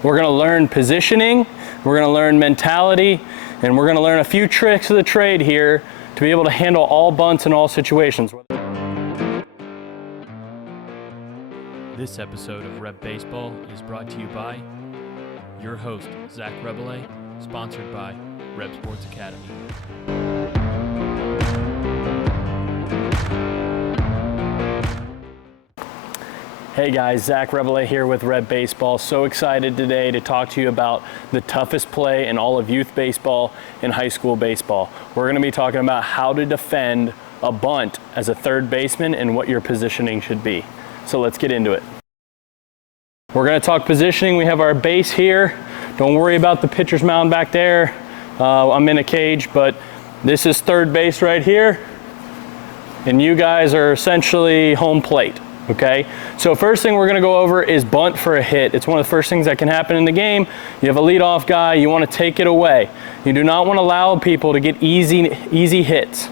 We're gonna learn positioning, we're gonna learn mentality, and we're gonna learn a few tricks of the trade here to be able to handle all bunts in all situations. This episode of Rep Baseball is brought to you by your host, Zach Rebele, sponsored by Rep Sports Academy. Hey guys, Zach Rebele here with Rep Baseball. So excited today to talk to you about the toughest play in all of youth baseball and high school baseball. We're going to be talking about how to defend a bunt as a third baseman and what your positioning should be. So let's get into it. We're going to talk positioning. We have our base here. Don't worry about the pitcher's mound back there. I'm in a cage, but this is third base right here. And you guys are essentially home plate. Okay, so first thing we're going to go over is bunt for a hit. It's one of the first things that can happen in the game. You have a leadoff guy, you want to take it away. You do not want to allow people to get easy hits.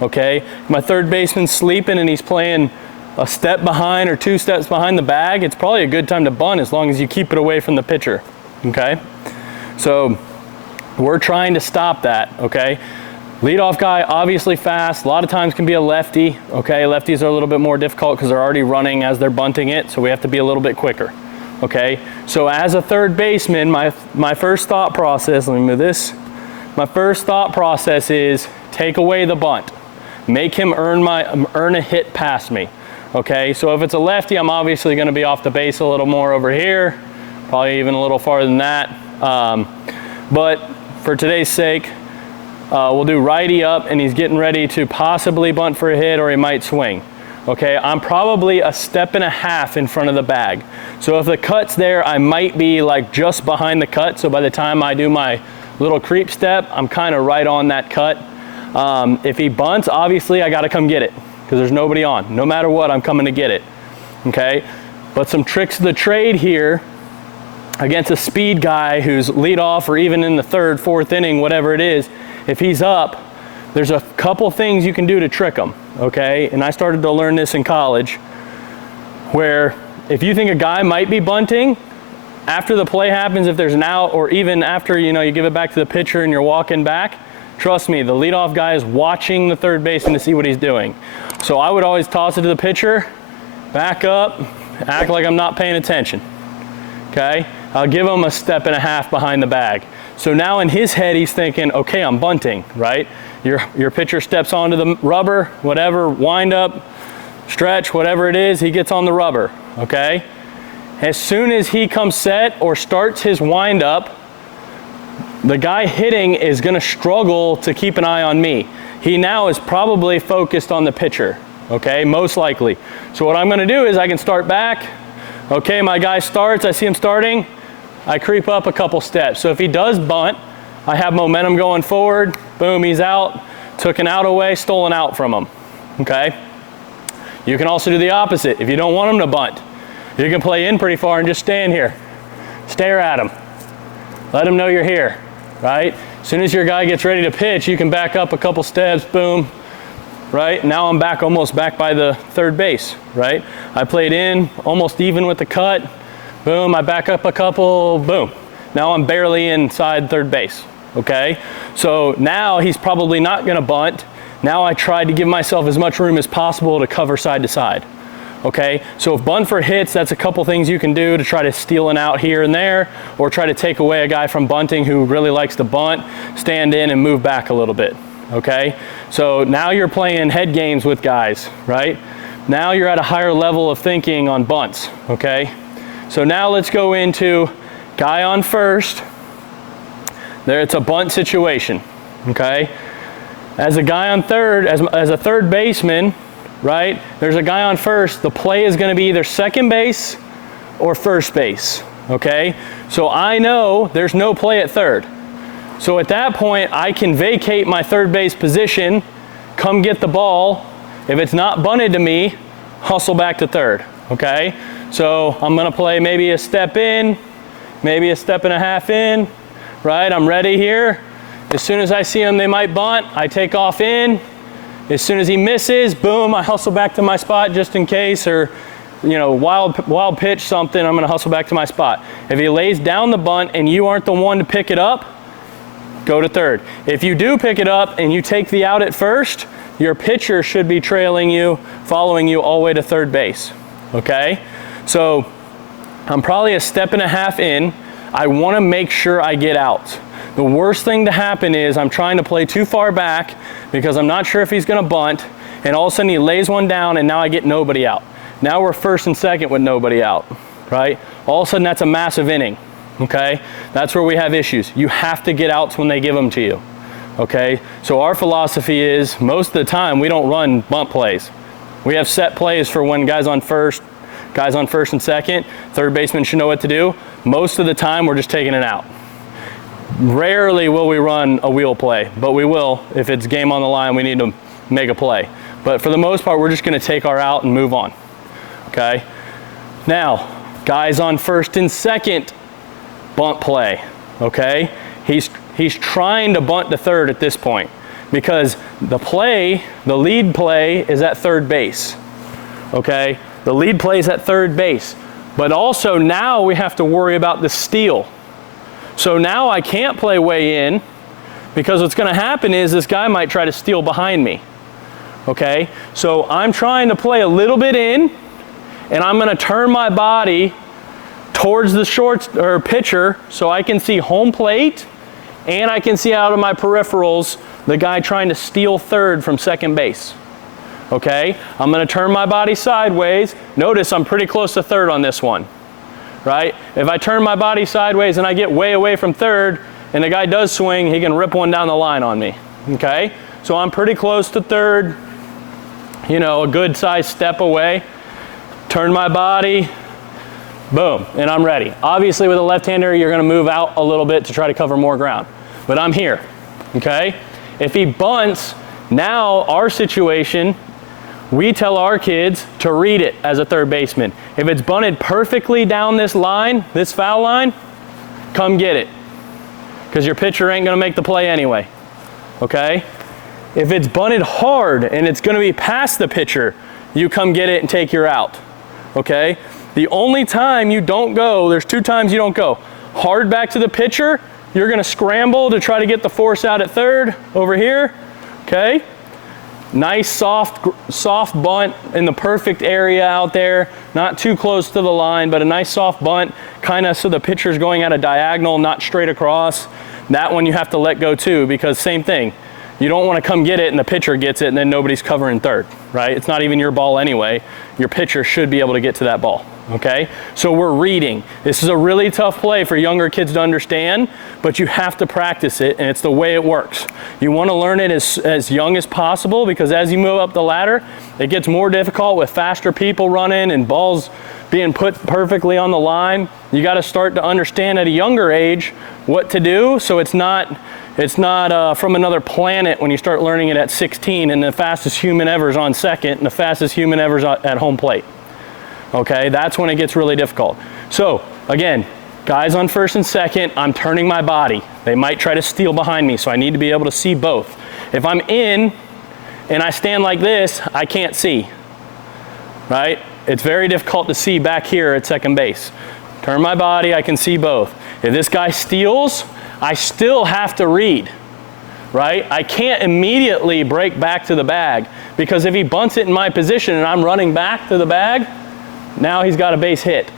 Okay, my third baseman's sleeping and he's playing a step behind or 2 steps behind the bag. It's probably a good time to bunt as long as you keep it away from the pitcher. Okay, so we're trying to stop that. Okay. Leadoff guy, obviously fast, a lot of times can be a lefty, okay? Lefties are a little bit more difficult because they're already running as they're bunting it, so we have to be a little bit quicker, okay? So as a third baseman, my first thought process, let me move this. My first thought process is take away the bunt. Make him earn a hit past me, okay? So if it's a lefty, I'm obviously gonna be off the base a little more over here, probably even a little farther than that. But for today's sake, we'll do righty up and he's getting ready to possibly bunt for a hit or he might swing. Okay, I'm probably a step and a half in front of the bag. So if the cut's there, I might be like just behind the cut. So by the time I do my little creep step, I'm kind of right on that cut. If he bunts, obviously I gotta come get it because there's nobody on. No matter what, I'm coming to get it. Okay, but some tricks of the trade here against a speed guy who's lead off or even in the third, fourth inning, whatever it is, if he's up, there's a couple things you can do to trick him, okay? And I started to learn this in college, where if you think a guy might be bunting, after the play happens, if there's an out, or even after you give it back to the pitcher and you're walking back, trust me, the leadoff guy is watching the third baseman to see what he's doing. So I would always toss it to the pitcher, back up, act like I'm not paying attention, okay? I'll give him a step and a half behind the bag. So now in his head, he's thinking, okay, I'm bunting, right? Your pitcher steps onto the rubber, whatever, wind up, stretch, whatever it is, he gets on the rubber, okay? As soon as he comes set or starts his wind up, the guy hitting is gonna struggle to keep an eye on me. He now is probably focused on the pitcher, okay, most likely. So what I'm gonna do is I can start back, okay, my guy starts, I see him starting, I creep up a couple steps. So if he does bunt, I have momentum going forward, boom, he's out, took an out away, stolen out from him, okay? You can also do the opposite. If you don't want him to bunt, you can play in pretty far and just stand here. Stare at him. Let him know you're here, right? As soon as your guy gets ready to pitch, you can back up a couple steps, boom, right? Now I'm almost back by the third base, right? I played in, almost even with the cut, boom, I back up a couple, boom. Now I'm barely inside third base, okay? So now he's probably not gonna bunt. Now I tried to give myself as much room as possible to cover side to side, okay? So if bunt for hits, that's a couple things you can do to try to steal an out here and there, or try to take away a guy from bunting who really likes to bunt, stand in and move back a little bit, okay? So now you're playing head games with guys, right? Now you're at a higher level of thinking on bunts, okay? So now let's go into guy on first. There, it's a bunt situation, okay? As a guy on third, as a third baseman, right? There's a guy on first. The play is going to be either second base or first base, okay? So I know there's no play at third. So at that point, I can vacate my third base position, come get the ball. If it's not bunted to me, hustle back to third, okay? So I'm gonna play maybe a step in, maybe a step and a half in, right? I'm ready here. As soon as I see him, they might bunt, I take off in. As soon as he misses, boom, I hustle back to my spot just in case, or wild pitch something, I'm gonna hustle back to my spot. If he lays down the bunt and you aren't the one to pick it up, go to third. If you do pick it up and you take the out at first, your pitcher should be trailing you, following you all the way to third base, okay? So I'm probably a step and a half in. I wanna make sure I get out. The worst thing to happen is I'm trying to play too far back because I'm not sure if he's gonna bunt, and all of a sudden he lays one down and now I get nobody out. Now we're first and second with nobody out, right? All of a sudden that's a massive inning, okay? That's where we have issues. You have to get outs when they give them to you, okay? So our philosophy is most of the time we don't run bunt plays. We have set plays for when guys on first and second, third baseman should know what to do. Most of the time we're just taking it out. Rarely will we run a wheel play, but we will. If it's game on the line, we need to make a play. But for the most part, we're just gonna take our out and move on, okay? Now, guys on first and second, bunt play, okay? He's trying to bunt to third at this point because the lead play is at third base, okay? The lead play is at third base, but also now we have to worry about the steal. So now I can't play way in because what's gonna happen is this guy might try to steal behind me, okay? So I'm trying to play a little bit in and I'm gonna turn my body towards the pitcher so I can see home plate and I can see out of my peripherals the guy trying to steal third from second base, okay? I'm gonna turn my body sideways. Notice I'm pretty close to third on this one, right? If I turn my body sideways and I get way away from third and the guy does swing, he can rip one down the line on me, okay? So I'm pretty close to third, a good sized step away. Turn my body, boom, and I'm ready. Obviously with a left-hander, you're gonna move out a little bit to try to cover more ground, but I'm here, okay? If he bunts, now our situation, we tell our kids to read it as a third baseman. If it's bunted perfectly down this line, this foul line, come get it. Because your pitcher ain't gonna make the play anyway, okay? If it's bunted hard and it's gonna be past the pitcher, you come get it and take your out, okay? The only time you don't go, there's two times you don't go. Hard back to the pitcher, you're gonna scramble to try to get the force out at third over here, okay? Nice soft bunt in the perfect area out there, not too close to the line, but a nice soft bunt, kind of so the pitcher's going at a diagonal, not straight across. That one you have to let go too, because same thing. You don't want to come get it and the pitcher gets it and then nobody's covering third, right? It's not even your ball anyway. Your pitcher should be able to get to that ball, okay? So we're reading. This is a really tough play for younger kids to understand, but you have to practice it, and it's the way it works. You want to learn it as young as possible, because as you move up the ladder, it gets more difficult with faster people running and balls being put perfectly on the line. You got to start to understand at a younger age what to do, so it's not from another planet when you start learning it at 16 and the fastest human ever is on second and the fastest human ever is at home plate. Okay, that's when it gets really difficult. So again, guys on first and second, I'm turning my body. They might try to steal behind me, so I need to be able to see both. If I'm in and I stand like this, I can't see, right? It's very difficult to see back here at second base. Turn my body, I can see both. If this guy steals, I still have to read, right? I can't immediately break back to the bag, because if he bunts it in my position and I'm running back to the bag, now he's got a base hit,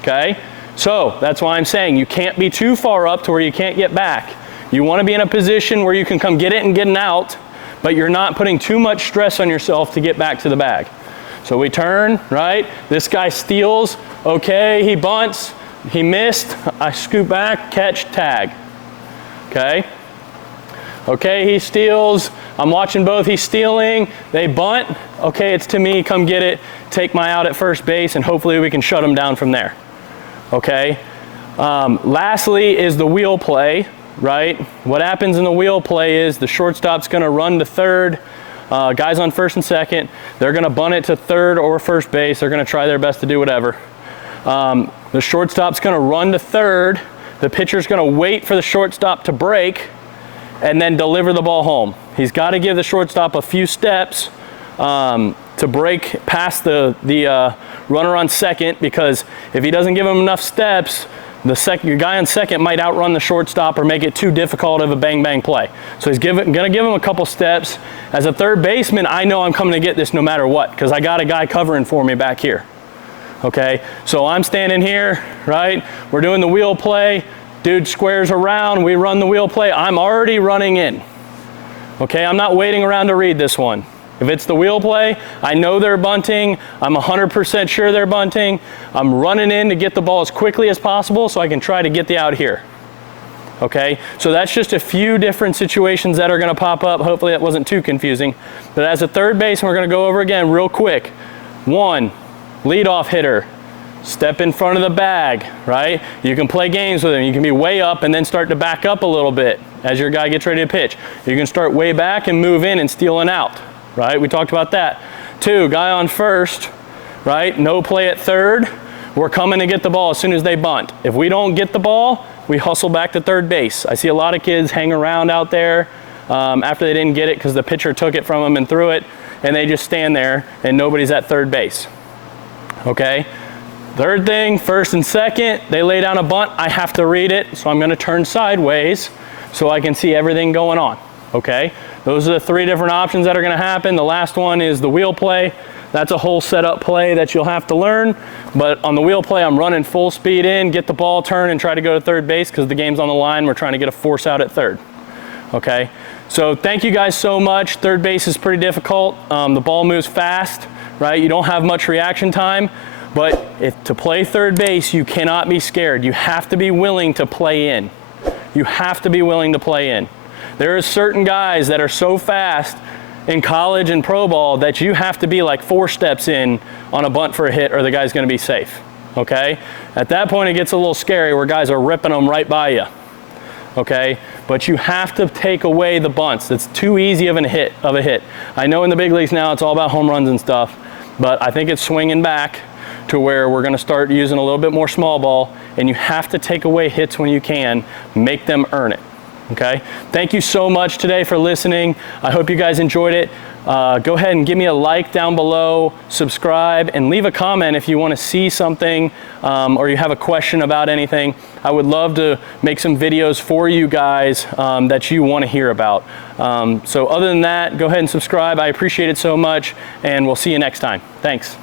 okay? So that's why I'm saying you can't be too far up to where you can't get back. You want to be in a position where you can come get it and get an out, but you're not putting too much stress on yourself to get back to the bag. So we turn, right? This guy steals, okay, he bunts, he missed, I scoot back, catch, tag. Okay? Okay, he steals. I'm watching both. He's stealing. They bunt. Okay, it's to me. Come get it. Take my out at first base, and hopefully we can shut him down from there. Okay? Lastly is the wheel play, right? What happens in the wheel play is the shortstop's going to run to third. Guys on first and second, they're going to bunt it to third or first base. They're going to try their best to do whatever. The shortstop's going to run to third. The pitcher's going to wait for the shortstop to break and then deliver the ball home. He's got to give the shortstop a few steps to to break past the runner on second, because if he doesn't give him enough steps, your guy on second might outrun the shortstop or make it too difficult of a bang-bang play. So he's going to give him a couple steps. As a third baseman, I know I'm coming to get this no matter what, because I got a guy covering for me back here. Okay, so I'm standing here, right? We're doing the wheel play. Dude squares around, we run the wheel play. I'm already running in. Okay, I'm not waiting around to read this one. If it's the wheel play, I know they're bunting. I'm 100% sure they're bunting. I'm running in to get the ball as quickly as possible so I can try to get the out here. Okay, so that's just a few different situations that are going to pop up. Hopefully that wasn't too confusing. But as a third baseman, we're going to go over again real quick. 1, leadoff hitter. Step in front of the bag, right? You can play games with him. You can be way up and then start to back up a little bit as your guy gets ready to pitch. You can start way back and move in and steal an out. Right, we talked about that. 2, guy on first, right? No play at third. We're coming to get the ball as soon as they bunt. If we don't get the ball, we hustle back to third base. I see a lot of kids hang around out there after they didn't get it because the pitcher took it from them and threw it, and they just stand there and nobody's at third base. Okay? Third thing, first and second, they lay down a bunt. I have to read it, so I'm going to turn sideways so I can see everything going on. Okay? Those are the 3 different options that are going to happen. The last one is the wheel play. That's a whole setup play that you'll have to learn. But on the wheel play, I'm running full speed in, get the ball, turn, and try to go to third base because the game's on the line. We're trying to get a force out at third. Okay? So thank you guys so much. Third base is pretty difficult. The ball moves fast, right? You don't have much reaction time. But to play third base, you cannot be scared. You have to be willing to play in. You have to be willing to play in. There are certain guys that are so fast in college and pro ball that you have to be like 4 steps in on a bunt for a hit or the guy's going to be safe. Okay? At that point, it gets a little scary where guys are ripping them right by you. Okay? But you have to take away the bunts. It's too easy of a hit. I know in the big leagues now it's all about home runs and stuff, but I think it's swinging back to where we're going to start using a little bit more small ball, and you have to take away hits when you can, make them earn it. Okay? Thank you so much today for listening. I hope you guys enjoyed it. Go ahead and give me a like down below, subscribe, and leave a comment if you want to see something or you have a question about anything. I would love to make some videos for you guys that you want to hear about. So other than that, go ahead and subscribe. I appreciate it so much, and we'll see you next time. Thanks.